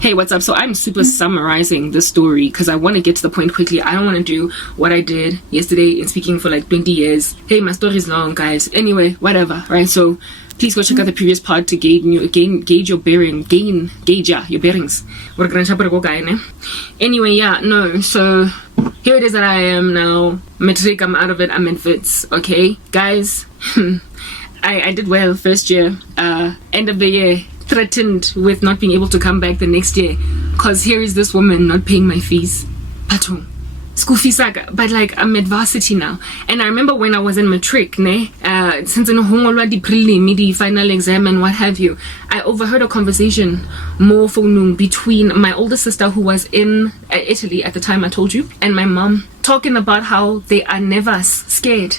Hey, what's up? So I'm super summarizing the story because I want to get to the point quickly. I don't want to do what I did yesterday in speaking for like 20 years. Hey, my story is long, guys. Anyway, whatever, right? So please go check out the previous pod to gauge your bearing, your bearings. Anyway, yeah, no, so here it is that I am now. Matric, I'm out of it, I'm in Wits, okay? Guys, I did well first year, end of the year, threatened with not being able to come back the next year, cause here is this woman not paying my fees. School fees, but like I'm at varsity now. And I remember when I was in matric, since in the prelim, the final exam and what have you, I overheard a conversation between my older sister who was in Italy at the time I told you, and my mom, talking about how they are never scared.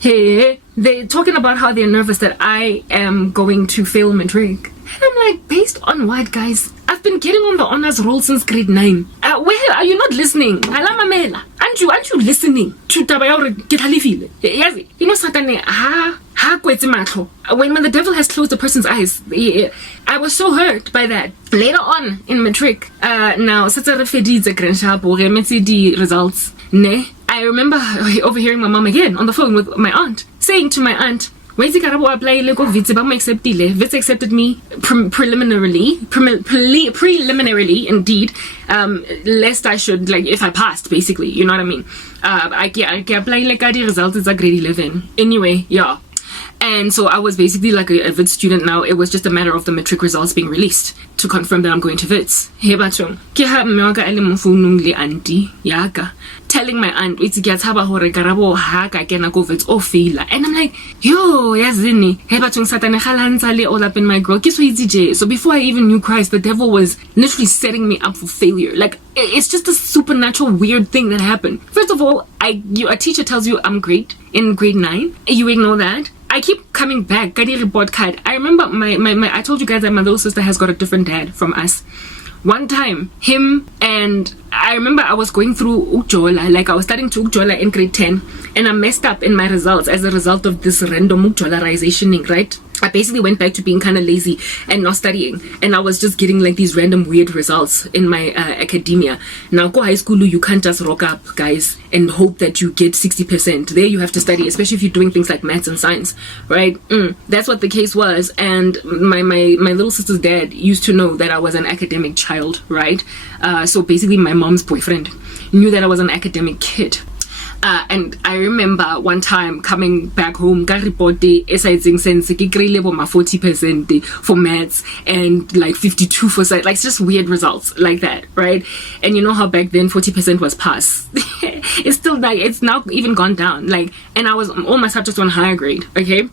Hey, they're talking about how they're nervous that I am going to fail matric. And I'm like, based on what, guys? I've been getting on the honors roll since grade 9. Where are you not listening? Aren't you listening to Tabayao? Yes, you know, Satane, when the devil has closed a person's eyes, I was so hurt by that. Later on in matric, now, results, I remember overhearing my mom again on the phone with my aunt, saying to my aunt, Wits accepted me preliminarily, indeed, lest I should, like, if I passed, basically, you know what I mean? I apply like the results is a grade 11. Anyway, yeah. And so I was basically like a Wits student now. It was just a matter of the matric results being released to confirm that I'm going to Wits. Telling my aunt, and I'm like, yo, yazini, all up in my girl. So before I even knew Christ, the devil was literally setting me up for failure. Like, it's just a supernatural weird thing that happened. First of all, a teacher tells you I'm great in grade 9. You ignore that. I keep coming back. Report card. I remember I told you guys that my little sister has got a different dad from us. One time, him and I remember I was going through Ukjola, like I was studying to Ukjola in grade 10, and I messed up in my results as a result of this random Ukjolarizationing, right? I basically went back to being kind of lazy and not studying, and I was just getting like these random weird results in my academia. Now, go high school, you can't just rock up, guys, and hope that you get 60%. There you have to study, especially if you're doing things like maths and science, right? That's what the case was. And my little sister's dad used to know that I was an academic child, right? So basically my mom's boyfriend knew that I was an academic kid. And I remember one time coming back home, got reported exciting sense, my 40% for maths and like 52 for science, like just weird results like that, right? And you know how back then 40% was pass. It's still like, it's now even gone down, like, and I was all my subjects on higher grade, okay?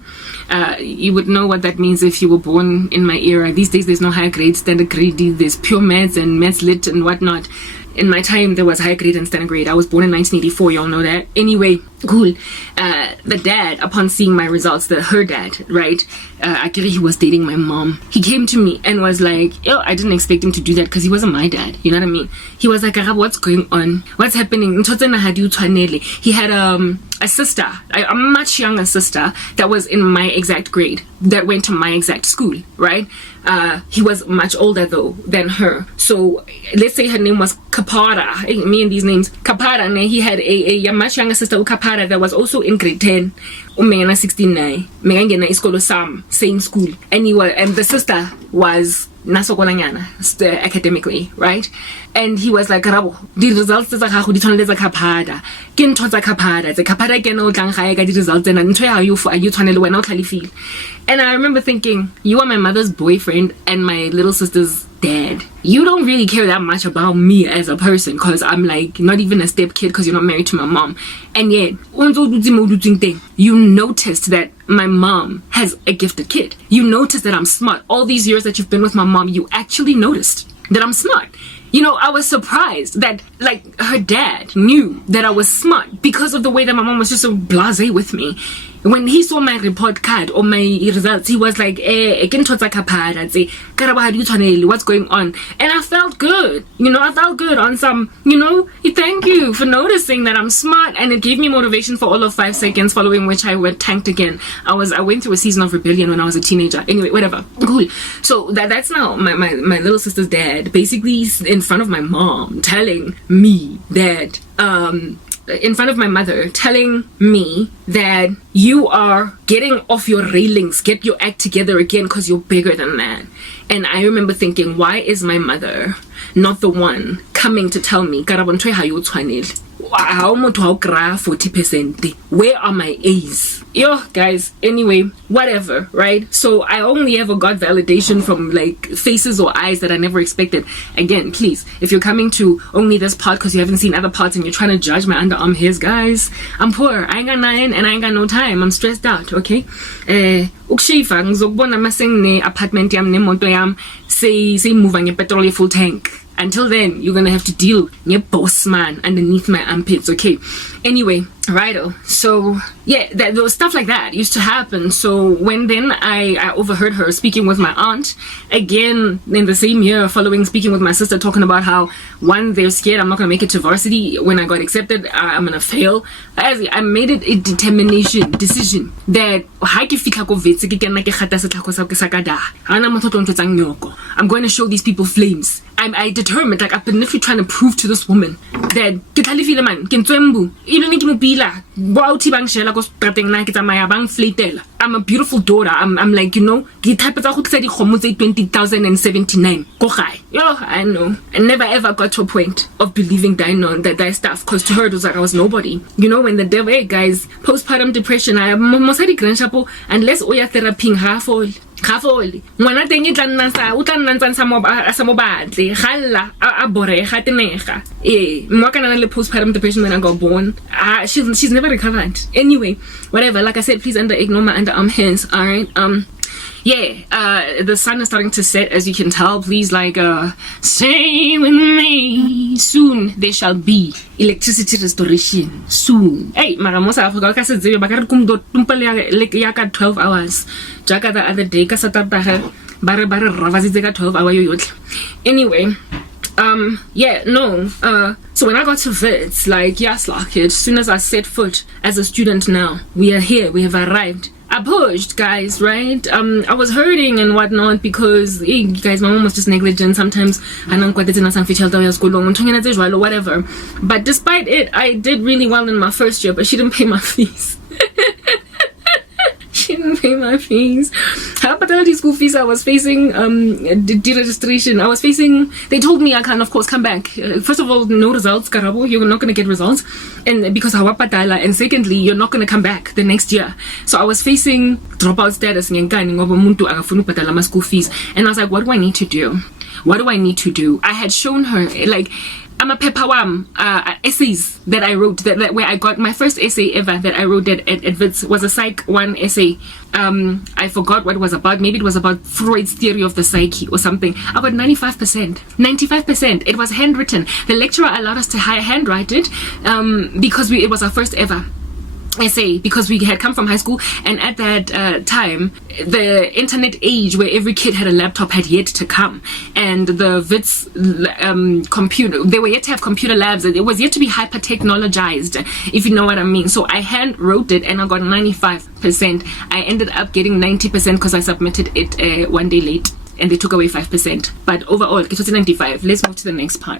You would know what that means if you were born in my era. These days there's no higher grade, standard grade, there's pure maths and maths lit and whatnot. In my time, there was higher grade and standard grade. I was born in 1984, y'all know that. Anyway, cool. The dad, upon seeing my results, her dad, right? Actually, he was dating my mom. He came to me and was like, yo, I didn't expect him to do that because he wasn't my dad. You know what I mean? He was like, what's going on? What's happening? He had a sister, a much younger sister that was in my exact grade, that went to my exact school, right? He was much older though than her. So let's say her name was Kapara. Me and these names, Kapara. He had a much younger sister, Kapara, that was also in grade 10. 69. Same school. And the sister was nasokolanyana academically, right? And he was like, Rabo, the results is a kapada. Kin tota kapada. The kapada can no tlang ga the results and are you twanele when not feel. And I remember thinking, you are my mother's boyfriend and my little sister's dad. You don't really care that much about me as a person because I'm like not even a step kid because you're not married to my mom. And yet, you noticed that my mom has a gifted kid. You noticed that I'm smart. All these years that you've been with my mom, you actually noticed that I'm smart. You know, I was surprised that, like, her dad knew that I was smart because of the way that my mom was just so blasé with me. When he saw my report card or my results, he was like, what's going on? And I felt good. I felt good on some, thank you for noticing that I'm smart. And it gave me motivation for all of 5 seconds, following which I went tanked again. I went through a season of rebellion when I was a teenager. Anyway, whatever. Cool. So that's now my little sister's dad, basically in front of my mom, telling me that, in front of my mother, telling me that you are getting off your railings, get your act together again because you're bigger than that. And I remember thinking, why is my mother not the one coming to tell me, how much 40%? Where are my A's? Yo, guys, anyway, whatever, right? So I only ever got validation from like faces or eyes that I never expected. Again, please, if you're coming to only this part because you haven't seen other parts and you're trying to judge my underarm hairs, guys, I'm poor. I ain't got nothing and I ain't got no time. I'm stressed out, okay? Ukushifa ngizokubona maseng ne apartment yam nemoto yam seyimuva ngepetrol ye-full tank. Until then, you're gonna have to deal with boss man underneath my armpits, okay? Anyway, righto. So yeah, those stuff like that used to happen. So when then I overheard her speaking with my aunt again in the same year, following speaking with my sister, talking about how one, they're scared I'm not gonna make it to varsity. When I got accepted, I'm gonna fail. I made it a decision that I'm going to show these people flames. I determined, like I've been literally trying to prove to this woman that I'm a beautiful daughter. I'm like, the type of 20,079. Yo, I know. I never ever got to a point of believing that stuff, because to her it was like I was nobody. When the devil, hey guys, postpartum depression, I am mosadi grandchapo unless oya therapy half all. Ngwana teng e tla nna sa o tla nna sa mo batle galla a bore ga tenega mo kana le postpartum depression when I got born. She's never recovered. Anyway, whatever, like I said, please ignore my underarm hairs. All right. The sun is starting to set, as you can tell. Please, stay with me. Soon there shall be electricity restoration. Soon. Hey, maramosa Africa ka se tsebe ba ka re kumdo tumpele ya ka 12 hours. Jaka the other day ka satata bare ravazitse ka 12 hour yo yotle. Anyway, so when I got to Wits, as soon as I set foot as a student now, we are here, we have arrived. I pushed, guys, right? I was hurting and whatnot because, guys, my mom was just negligent. Sometimes, whatever. But despite it, I did really well in my first year, but she didn't pay my fees. She didn't pay my fees. Her paternity school fees, I was facing deregistration. They told me I can, of course, come back. First of all, no results, Karabo. You're not going to get results. And because I patala. And secondly, you're not going to come back the next year. So I was facing dropout status. School fees. And I was like, what do I need to do? I had shown her, I'm a pepawam essays that I wrote that where I got my first essay ever that I wrote at Wits was a Psych 1 essay. I forgot what it was about. Maybe it was about Freud's theory of the psyche or something. I got 95%. It was handwritten. The lecturer allowed us to handwrite it because it was our first ever essay, because we had come from high school, and at that time the internet age where every kid had a laptop had yet to come, and the Wits computer, they were yet to have computer labs. It was yet to be hyper technologized, if you know what I mean. So I hand wrote it and I got 95%. I ended up getting 90% because I submitted it one day late and they took away 5%, but overall it was 95. Let's move to the next part.